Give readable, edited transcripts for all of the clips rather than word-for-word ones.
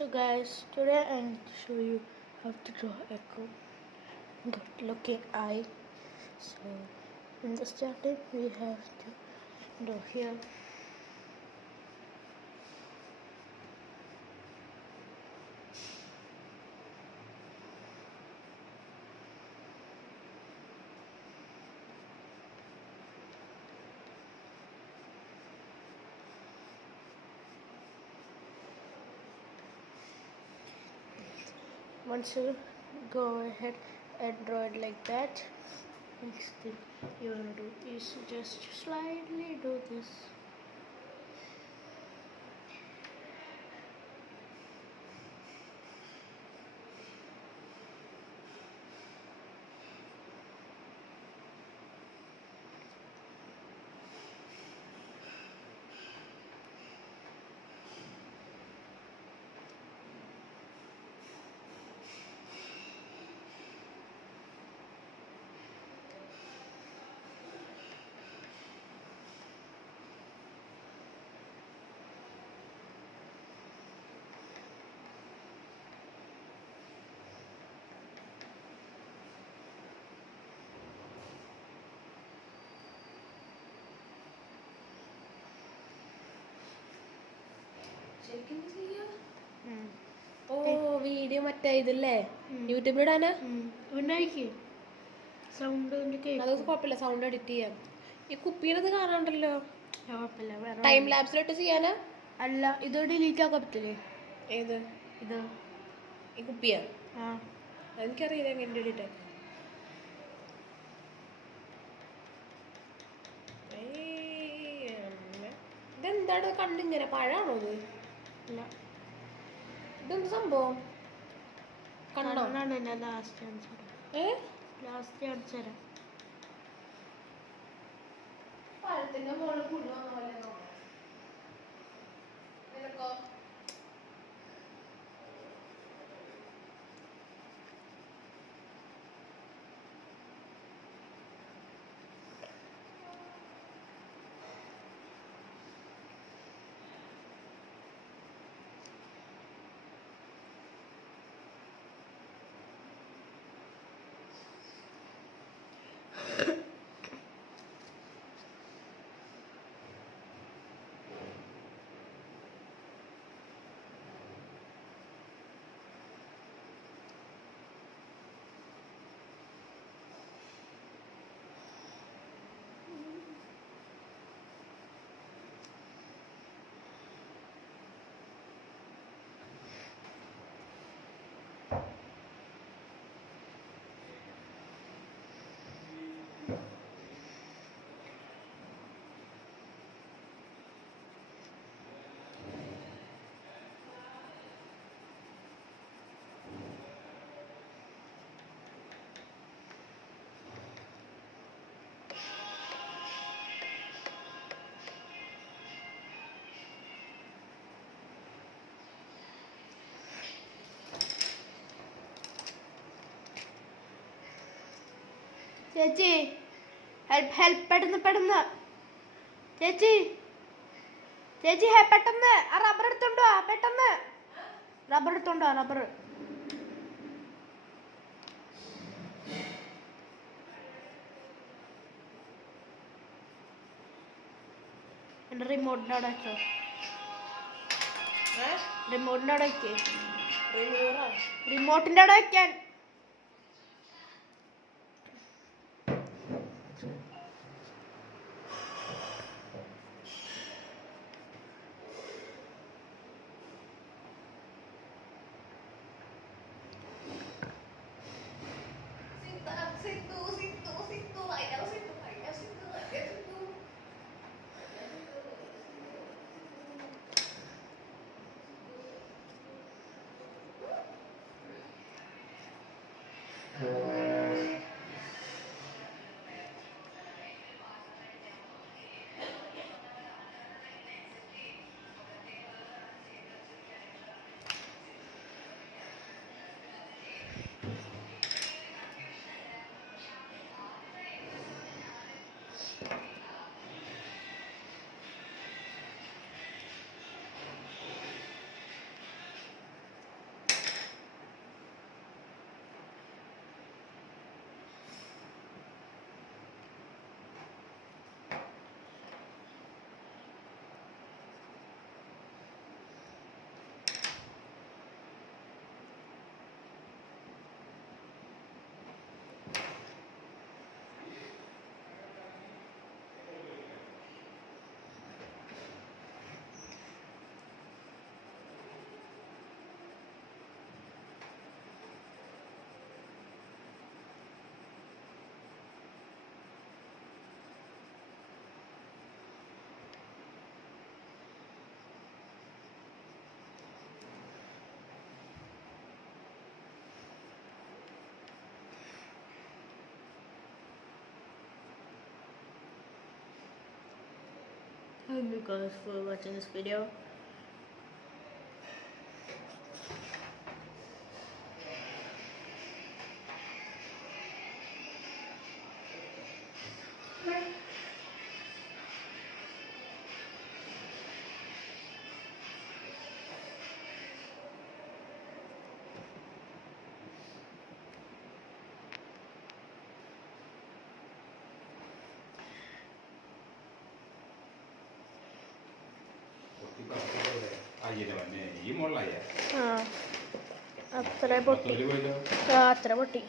So guys, today I'm going to show you how to draw a good looking eye. So in the starting we have to draw here. Once you go ahead and draw it like that, next thing you want to do is just slightly do this. ഓ video മറ്റേ ഇതല്ലേ യൂട്യൂബിലിടാനാ? Sound അതൊക്കെ കുഴപ്പമില്ല, sound edit ചെയ്യാം. ഈ കുപ്പീനത് കാണാണ്ടല്ലോ. കുഴപ്പമില്ല. Time ലാപ്സിലിട്ട് ചെയ്യാനാ? അല്ല, ഇത് ഡിലീറ്റ് ആക്കാൻ പറ്റില്ലേ? ഏത്? ഇത് ഈ കുപ്പിയാ? ആ, എനിക്കറിയില്ല എങ്ങനെ എഡിറ്റ് ആക്കാം. ഇതെന്താണ് കണ്ടിങ്ങനെ? പഴാണോ ഇത്? അല്ല, ഇതെന്ത് സംഭവം? കണ്ണോ? കണ്ണാണ്. Last answer. Last answer. പഴത്തിന്റെ മുകളിൽ പുഴു വന്ന പോലെ നോക്കാം. നിനക്കോ? ചേച്ചി, ഹെൽപ്പ് ഹെൽപ്പ്, പെട്ടെന്ന് ചേച്ചി, പെട്ടെന്ന് ആ റബ്ബർ എടുത്തോണ്ടോ, പെട്ടെന്ന് റബ്ബർ എടുത്തോണ്ടോ, റബ്ബർ. എന്റെ റിമോട്ടിന്റെ അവിടെ വെച്ചോ, റിമോട്ടിന്റെ അവിടെ വെക്കേ, റിമോട്ടിന്റെ അവിടെ വെക്കാൻ. Thank you guys for watching this video. ഈ മുകളിലായ അത്ര പൊട്ടി. പോയില്ലോ. അത്ര പൊട്ടി.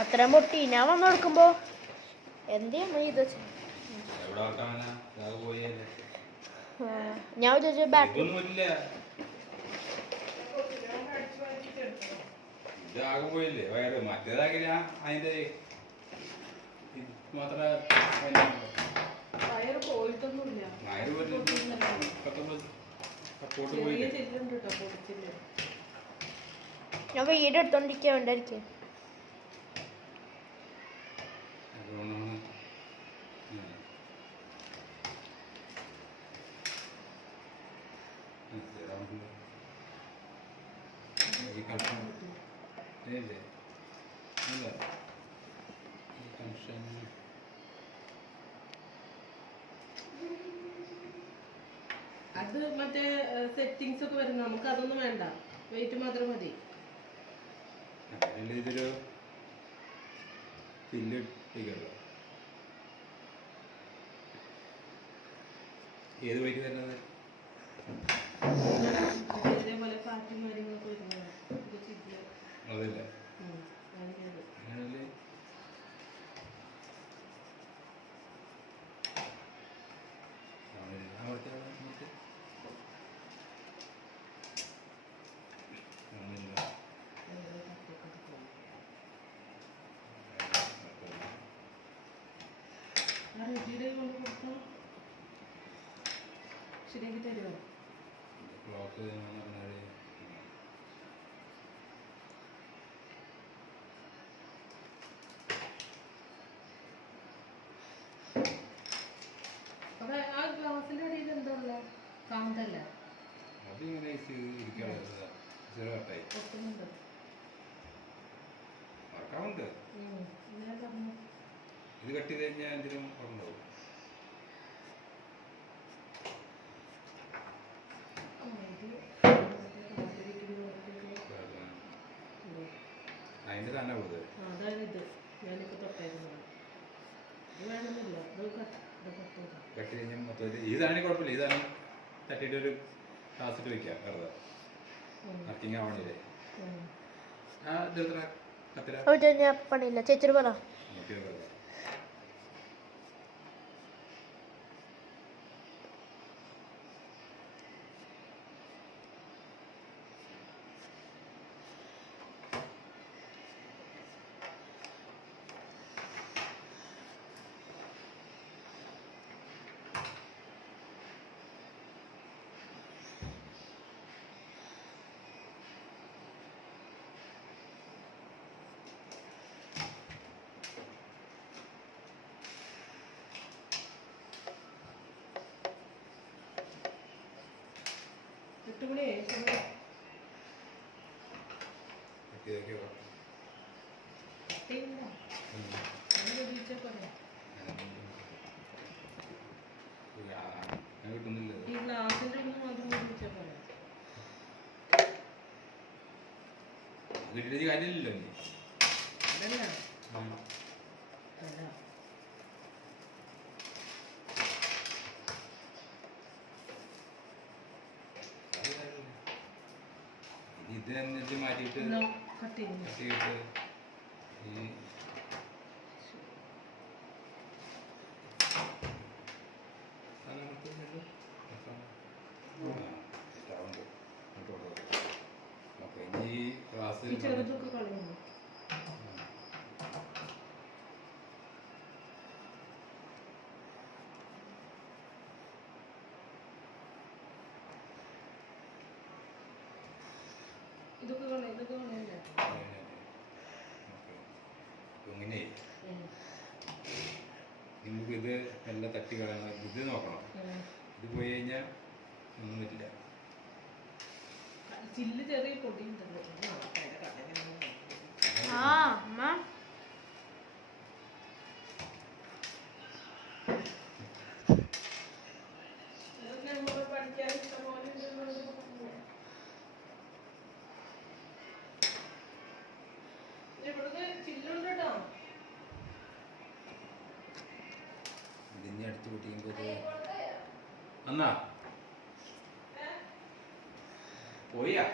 അത്ര പൊട്ടി. ഞാൻ വന്ന് കൊടുക്കുമ്പോ എന്തേ ഇത് എവിടെ ആക്കാനാ ഇതാകെ പോയല്ലേ. ഞാൻ വിചാരിച്ചു ബാറ്ററി ഇതൊന്നും പറ്റില്ല. ഇതാകെ പോയില്ലേ വയറ്. മറ്റേതാക്കി ഞാൻ അതിന്റെ മാത്രമേ വയറ് പോയിട്ടൊന്നുമില്ല. വയറ് പോയിട്ട് സപ്പോർട്ട് പോയില്ലേ. ചെല്ലുണ്ട് കേട്ടോ, പൊടിച്ചില്ല. ഞാൻ വീട് എടുത്തോണ്ടിരിക്കുക വേണ്ടായിരിക്കും. അതുകൊണ്ടാണ് ഈ കൺഷൻ ഇല്ലേ ഇല്ല ഈ കൺഷൻ അത് മറ്റേ സെറ്റിങ്സ് ഒക്കെ വരുന്ന നമുക്ക് അതൊന്നും വേണ്ട, വെയിറ്റ് മാത്രം മതി. അതിൻ്റെ ഇതൊരു പില്ല് ഇട്ടിക്കല്ലോ. ഏത് വഴിക്ക് വരുന്നത്? ഇതേപോലെ പാർട്ടി കാര്യങ്ങളൊക്കെ വരുന്നത് അതല്ല അങ്ങനെയല്ലേ. അങ്ങനെയല്ലേ. ആ റെഡിയുടെ കൊണ്ട് കൊടുത്താൽ ശരിയാക്കി തരുമോ? ക്ലോക്ക് പറഞ്ഞാൽ അവിടെ ആ ഗ്ലാസിന്റെ അടിയിൽ എന്താ ഉള്ളത്? കാന്തല്ല അതിങ്ങനെ ഇരിക്കാറുണ്ട്. ചെറുതായി പൊട്ടുന്നുണ്ട്. വർക്കാവുണ്ട്. ഞാൻ പറഞ്ഞു ഇത് കട്ട് ചെയ്ത് കഴിഞ്ഞാൽ എന്തിനും കുറഞ്ഞുണ്ടാവും. അതിൻ്റെ തന്നെ പോകുന്നത്. അതാണ് ഇത് ഞാനിപ്പോൾ തൊട്ടായിരുന്നു. ഇത് വേണമെന്നില്ല, കട്ട് കഴിഞ്ഞാൽ മൊത്തത്തിൽ ഈ സാധനം കുഴപ്പമില്ല. ഈ സാധനം തട്ടിയിട്ട് ഒരു ക്ലാസ്സിട്ട് വെക്കാം വെറുതെ വർക്കിംഗ് ആവണില്ലേ. ആ ഇതെത്ര കത്തില ഞാൻ പണിയില്ല. ചേച്ചി പറ. നോക്കി വെറുതെ കിട്ടുന്നില്ല. ഈ ഗ്ലാസിന്റെ ഒന്ന് മാത്രം കുടിച്ചാൽ പറയാം. കിട്ടിയിട്ട് കാര്യമില്ലല്ലോ. അതല്ല അല്ല ഇത് എന്നിട്ട് മാറ്റിയിട്ട് കട്ട് ചെയ്യുന്നു. കട്ടിയിട്ട് ഈ ഈ ചെറുതൊക്കെ കളയുന്നു. ഇതൊക്കെ കളയല്ലേ. ഇങ്ങനെ നമുക്ക് ഇത് എല്ലാം തട്ടി കളയണം, ഇത് നോക്കണം. ഇത് പോയി കഴിഞ്ഞാൽ ഒന്നും വരില്ല. ചില്ല് ചെറിയ പൊടിയുണ്ടല്ലോ. ആ അമ്മ പഠിക്കാൻ ഇഷ്ടംപോലെ ഇവിടുന്ന് ചില്ലുണ്ട് കേട്ടോ. ഇതിനെ അടുത്ത് പൊട്ടിക്കുമ്പോൾ അന്നാ പോയാ